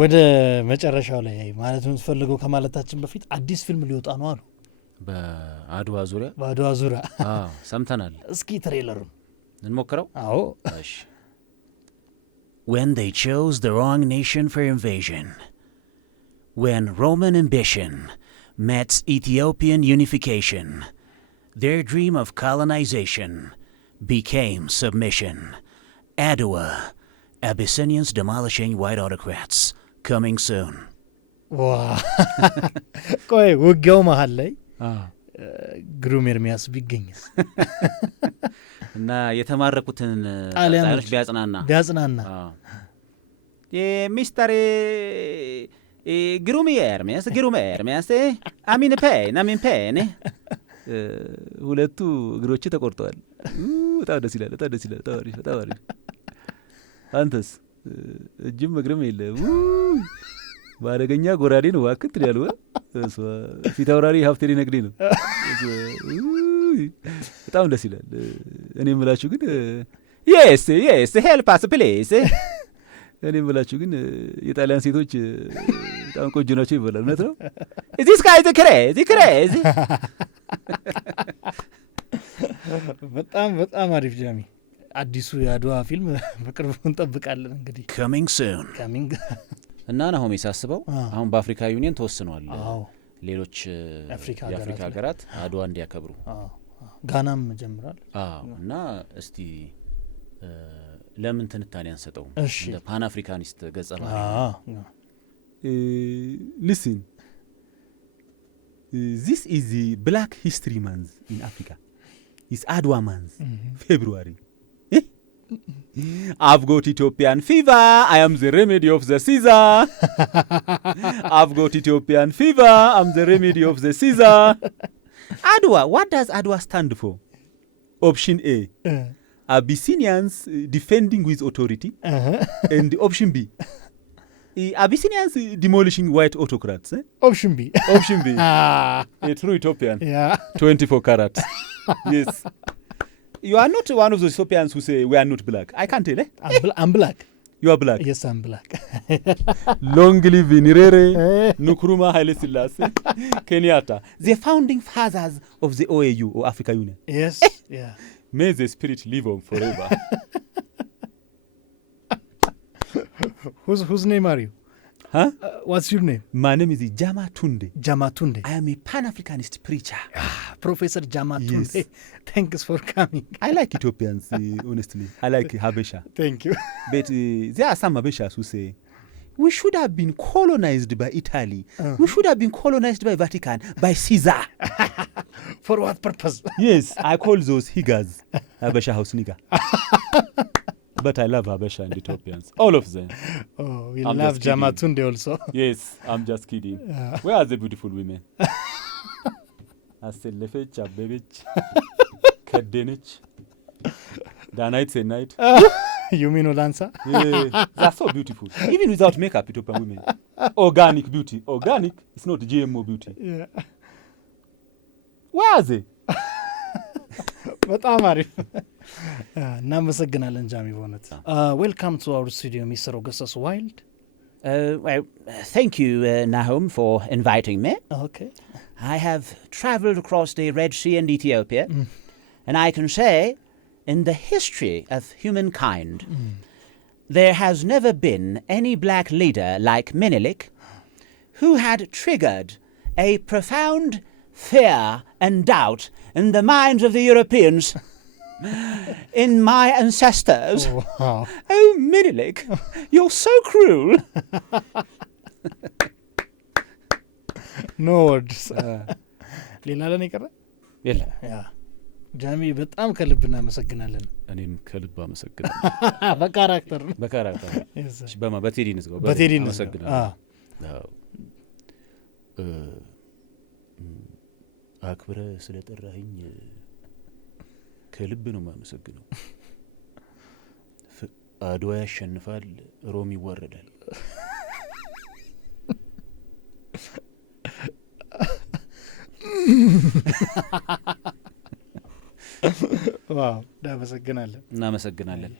ወደ መጨረሻው ላይ ማለት ነው ተፈልገው ከማለታችን በፊት አዲስ ፊልም ሊወጣ ነው አሉ በአድዋ ዙሪያ ሰምተናል። እስኪ ትሬለሩን እንሞክረው። አዎ እሺ When they chose the wrong nation for invasion, when Roman ambition met Ethiopian unification, their dream of colonization became submission. Adwa, Abyssinians demolishing white autocrats, coming soon. ቆይ ውጊያው መሀል ላይ ግሩም ኤርሚያስ ቢገኝስ እና የተማረኩትን ጣሊያኖች ቢያጽናና ሚስተር ግሩም ኤርሚያስ አሚን ፔን ሁለቱ እግሮች ተቆርጠዋል። በጣም ደስ ይላል። በጣም አሪፍ። አንተስ እጅም እግርም የለም። ባለገኛ ጎራዴ ነው ዋክት ያሉ ፊት አውራሪ ሀብቴ ነግዴ ነው። በጣም ደስ ይላል። እኔ የምላችሁ ግን የስ ሄልፕ አስ ፕሌስ እኔ የምላችሁ ግን የጣሊያን ሴቶች በጣም ቆንጆ ናቸው ይባላል። እውነት ነው። እዚህ ስካይ ክሬዚ በጣም አሪፍ ጃሚ። አዲሱ የአድዋ ፊልም በቅርቡ እንጠብቃለን። እንግዲህ coming soon እና ናሆም ሳስበው አሁን በአፍሪካ ዩኒየን ተወስኗል ሌሎች የአፍሪካ ሀገራት አድዋ እንዲያከብሩ። ጋናም ጀምራል። እና እስቲ ለምን ትንታኔ አንሰጠው እንደ ፓን አፍሪካኒስት ገጸ ባህሪ። Listen, this is the Black History Month in Africa. It's Adwa month, February. I've got Ethiopian fever. I am the remedy of the Caesar. I've got Ethiopian fever. I'm the remedy of the Caesar. Adwa. What does Adwa stand for? Option A. Abyssinians defending with authority. And option B. Abyssinians demolishing white autocrats. Option B. A true Ethiopian. Yeah. 24 carats. Yes. You are not one of those Ethiopians who say we are not black. I can't tell. I'm black. You are black. Yes, I'm black. Long live Nyerere, Nkrumah Haile Selassie, Kenyatta, the founding fathers of the OAU or Africa Union. Yes. Yeah. May the spirit live on forever. Whose name are you? Huh? What's your name? My name is Jama Tunde. I am a Pan-Africanist preacher. Professor Jama Tunde. Yes. Thanks for coming. I like Ethiopians, honestly. I like Habesha. Thank you. But there are some Habeshas who say, we should have been colonized by Italy. We should have been colonized by Vatican, by Caesar. For what purpose? Yes, I call those Higas. Habesha house nigga. But I love Habesha and Ethiopians. All of them. Oh, we love Jama Tunde also. Yes, I'm just kidding. Where are the beautiful women? Aselefech, Abebech, Kadenech, Danite Night. You mean Olansa? Yeah, they're so beautiful. Even without makeup, Ethiopian women. Organic beauty. Organic, it's not GMO beauty. Yeah. Where are they? በጣም አሪፍ እናመሰግናለን ጃሚ በእውነት ዌልካም ቱ አወር ስቱዲዮ ሚስተር ኦገስታስ ዋይልድ Well, thank you, Nahum, for inviting me. Okay. I have traveled across the Red Sea and Ethiopia, and I can say, in the history of humankind, there has never been any black leader like Menelik who had triggered a profound fear and doubt in the minds of the Europeans in my ancestors. Oh, wow. Oh, Menelik, you're so cruel. No words. ሌላ ለን ይቀረ የለ ያ ጃሚ በጣም ከልብ እናመሰግናለን። እኔም ከልብ አመሰግናለሁ። በካራክተር በቴዲ ንዝጋው በቴዲ አመሰግናለሁ። አክብረ ስለጠራኸኝ ከልብ ነው የማመሰግነው። አድዋ ያሸንፋል፣ ሮም ይዋረዳል። ዋው እናመሰግናለን።